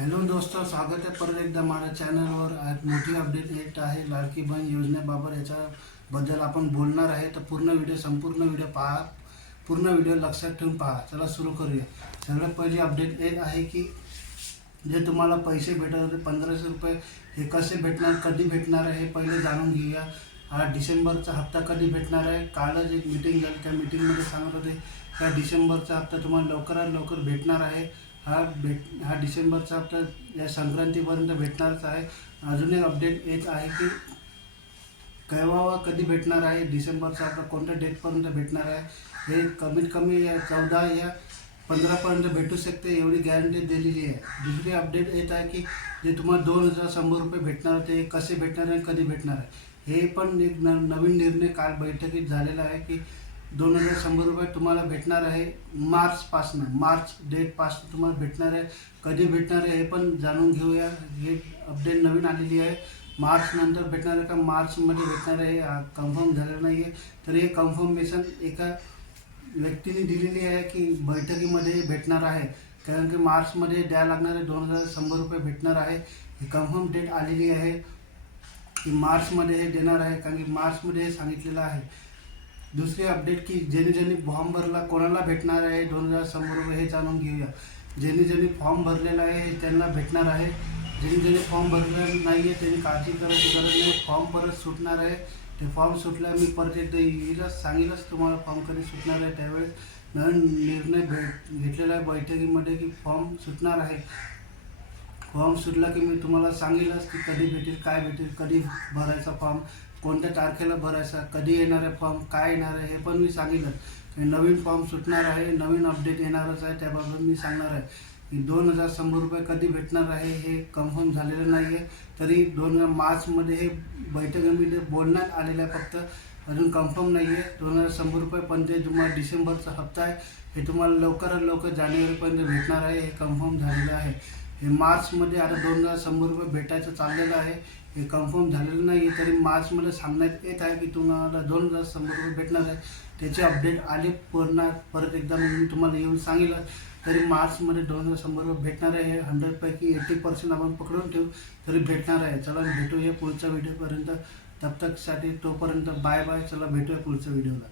Hello दोस्तों, स्वागत आहे परत एकदा माझ्या चॅनलवर. आज मोठी अपडेट येत आहे लाडकी बहीण योजनेबाबत. याच्याबद्दल आपण बोलणार आहे, तर संपूर्ण व्हिडिओ पहा. पूर्ण व्हिडिओ लक्षात ठेवून पहा. चला सुरू करूया. सगळ्यात पहिली अपडेट येत आहे की जे तुम्हाला पैसे भेटत होते 1500 रुपये, हे कसे भेटणार, कधी भेटणार आहे, हे पहिले जाणून घेऊया. हा डिसेंबरचा हप्ता कधी भेटणार आहे. कालच एक मीटिंग झाली, त्या मीटिंगमध्ये सांगत होते का डिसेंबरचा हप्ता तुम्हाला लवकरात लवकर भेटणार आहे. हा डिसेंबरचा हप्ता या संक्रांतीपर्यंत भेटणारच आहे. अजून एक अपडेट येत आहे की केव्हा कधी भेटणार आहे. डिसेंबरचा हप्ता कोणत्या डेटपर्यंत भेटणार आहे, हे कमीत कमी या 14 या 15पर्यंत भेटू शकते, एवढी गॅरंटी दिलेली आहे. दुसरी अपडेट येत आहे की जे तुम्हाला 2100 रुपये भेटणार होते, कसे भेटणार आहे, कधी भेटणार आहे, हे पण एक नवीन निर्णय काल बैठकीत झालेला आहे की 2100 रुपये तुम्हाला भेटणार आहे. मार्च डेटपासून तुम्हाला भेटणार आहे. कधी भेटणार आहे हे पण जाणून घेऊया. हे अपडेट नवीन आलेली आहे. मार्च नंतर भेटणार आहे का मार्चमध्ये भेटणार आहे, कन्फर्म झालेलं नाही आहे. तर हे कन्फर्मेशन एका व्यक्तीने दिलेली आहे की बैठकीमध्ये भेटणार आहे. कारण की मार्चमध्ये द्यायला लागणारे 2100 रुपये भेटणार आहे. ही कन्फर्म डेट आलेली आहे की मार्चमध्ये हे देणार आहे, कारण की मार्चमध्ये हे सांगितलेलं आहे. दुसरी अपडेट की ज्यांनी फॉर्म भरला कोणाला भेटणार आहे 2100 रुपये, हे जाणून घेऊया. ज्यांनी फॉर्म भरलेला आहे हे त्यांना भेटणार आहे. ज्यांनी फॉर्म भरलेला नाही आहे त्यांनी काळजी करायची गरज नाही. फॉर्म परत सुटणार आहे. ते फॉर्म सुटल्या मी परत एकदा येईलच सांगेलच तुम्हाला फॉर्म कधी सुटणार आहे. त्यावेळेस नवीन निर्णय घेतलेला आहे बैठकीमध्ये की फॉर्म सुटणार आहे. फॉर्म सुटला की मी तुम्हाला सांगेलच की कधी भेटेल, काय भेटेल, कधी भरायचा फॉर्म, कोणत्या तारखेला भरायचा, कधी येणार आहे फॉर्म, काय येणार आहे, हे पण मी सांगेलच. नवीन फॉर्म सुटणार आहे, नवीन अपडेट येणारच आहे, त्याबाबत मी सांगणार आहे. की 2100 रुपये कधी भेटणार आहे हे कन्फर्म झालेलं नाही आहे. तरी मार्चमध्ये हे बैठकीमध्ये बोलण्यात आलेलं आहे, फक्त अजून कन्फर्म नाही आहे 2100 रुपये. पण ते तुम्हाला डिसेंबरचा हप्ता आहे, हे तुम्हाला लवकरात लवकर जानेवारीपर्यंत भेटणार आहे, हे कन्फर्म झालेलं आहे. हे मार्चमध्ये आता 2100 रुपये भेटायचं चाललेलं आहे, हे कन्फर्म झालेलं नाही आहे. तरी मार्चमध्ये सांगण्यात येत आहे की तुम्हाला 2100 रुपये भेटणार आहे. त्याचे अपडेट आले परत एकदा मी तुम्हाला येऊन सांगेल. तरी मार्चमध्ये 2100 रुपये भेटणार आहे. हे 100पैकी 80% आपण पकडून ठेवू तरी भेटणार आहे. चला भेटूया पुढच्या व्हिडिओपर्यंत. तब तकसाठी तोपर्यंत बाय बाय. चला भेटूया पुढच्या व्हिडिओला.